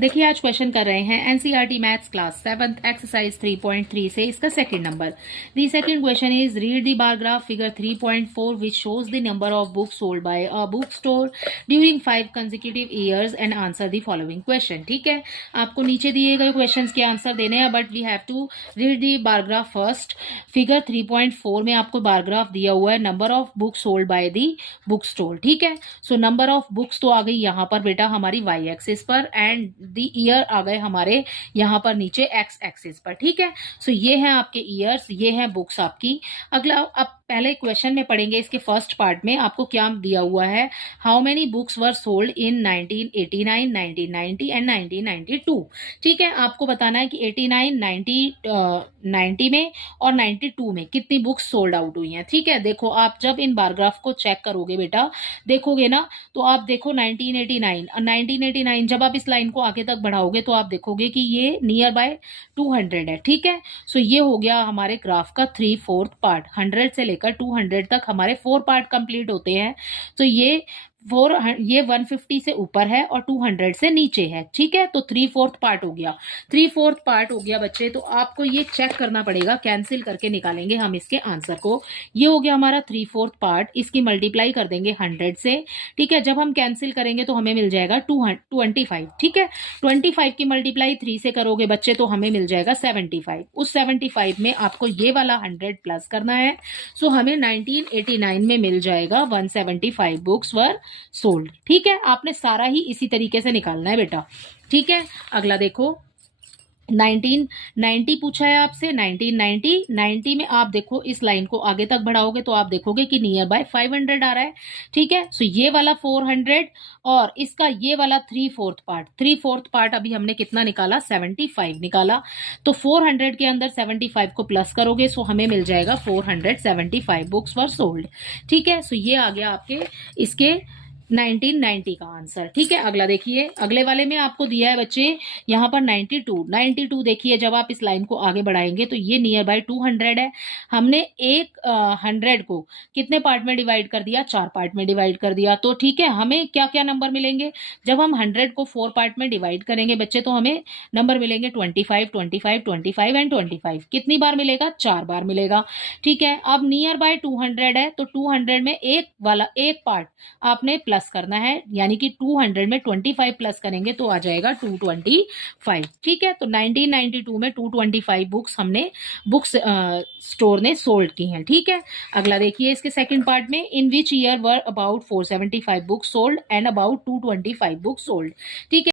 देखिए आज क्वेश्चन कर रहे हैं NCERT maths class 7th exercise 3.3 से इसका second number. The second question is read the bar graph figure 3.4 which shows the number of books sold bye a book store during 5 consecutive years and answer the following question. ठीक है, आपको नीचे दिए गए question के answer देने हैं, but we have to read the bar graph first. Figure 3.4 में आपको बार ग्राफ दिया हुआ है number of books sold by the book store. ठीक है, सो नंबर ऑफ बुक्स तो आ गई यहाँ पर बेटा हमारी वाई एक्सिस पर, एंड दी ईयर आ गए हमारे यहाँ पर नीचे एक्स एक्सिस पर। ठीक है, सो ये हैं आपके ईयर्स, ये हैं बुक्स आपकी। अगला अब पहले क्वेश्चन में पढ़ेंगे, इसके फर्स्ट पार्ट में आपको क्या दिया हुआ है, how many books were sold in 1989, 1990 and 1992। ठीक है, आपको बताना है कि 89, 90 में और 92 में कितनी बुक्स सोल्ड आउट हुई हैं। ठीक है, देखो आप जब इन बार ग्राफ को चेक करोगे बेटा, देखोगे ना, तो आप देखो 1989 जब आप इस लाइन को आगे तक बढ़ाओगे तो आप देखोगे कि ये नियर बाय 200 है। ठीक है, सो ये हो गया हमारे ग्राफ का 3/4 पार्ट। 100 से लेकर 200 तक हमारे 4 पार्ट कंप्लीट होते हैं। तो ये 150 से ऊपर है और 200 से नीचे है। ठीक है, तो 3/4 पार्ट हो गया। 3/4 पार्ट हो गया बच्चे, तो आपको ये चेक करना पड़ेगा, कैंसिल करके निकालेंगे हम इसके आंसर को। ये हो गया हमारा 3/4 पार्ट, इसकी मल्टीप्लाई कर देंगे 100 से। ठीक है, जब हम कैंसिल करेंगे तो हमें मिल जाएगा 25। ठीक है, 25 की मल्टीप्लाई 3 से करोगे बच्चे तो हमें मिल जाएगा 75। उस 75 में आपको ये वाला 100 प्लस करना है। सो हमें 1989 में मिल जाएगा 175 बुक्स वर सोल्ड। ठीक है, आपने सारा ही इसी तरीके से निकालना है बेटा। ठीक है, अगला देखो 1990 पूछा है आपसे। 1990 में आप देखो इस लाइन को आगे तक बढ़ाओगे तो आप देखोगे कि नियर बाय 500 आ रहा है। ठीक है, सो ये वाला 400 और इसका ये वाला 3/4 पार्ट अभी हमने कितना निकाला, 75 निकाला। तो 400 के अंदर 75 को प्लस करोगे सो हमें मिल जाएगा 475 बुक्स वर सोल्ड। ठीक है, सो ये आ गया आपके इसके 1990 का आंसर। ठीक है, अगला देखिए, अगले वाले में आपको दिया है बच्चे यहाँ पर 92 देखिए, जब आप इस लाइन को आगे बढ़ाएंगे तो ये नियर बाय 200 है। हमने एक 100 को कितने पार्ट में डिवाइड कर दिया, 4 पार्ट में डिवाइड कर दिया। तो ठीक है, हमें क्या क्या नंबर मिलेंगे, जब हम 100 को 4 पार्ट में डिवाइड करेंगे बच्चे तो हमें नंबर मिलेंगे 25, 25, 25 एंड 25। कितनी बार मिलेगा, 4 बार मिलेगा। ठीक है, अब नियर बाय 200 है तो 200 में एक पार्ट आपने प्लस करना है, यानी कि 200 में 25 प्लस करेंगे तो आ जाएगा 225। ठीक है, तो 1992 में 225 बुक्स हमने बुक्स स्टोर ने सोल्ड की हैं। ठीक है, अगला देखिए इसके सेकंड पार्ट में, in which year were about 475 books sold and about 225 books sold. ठीक है,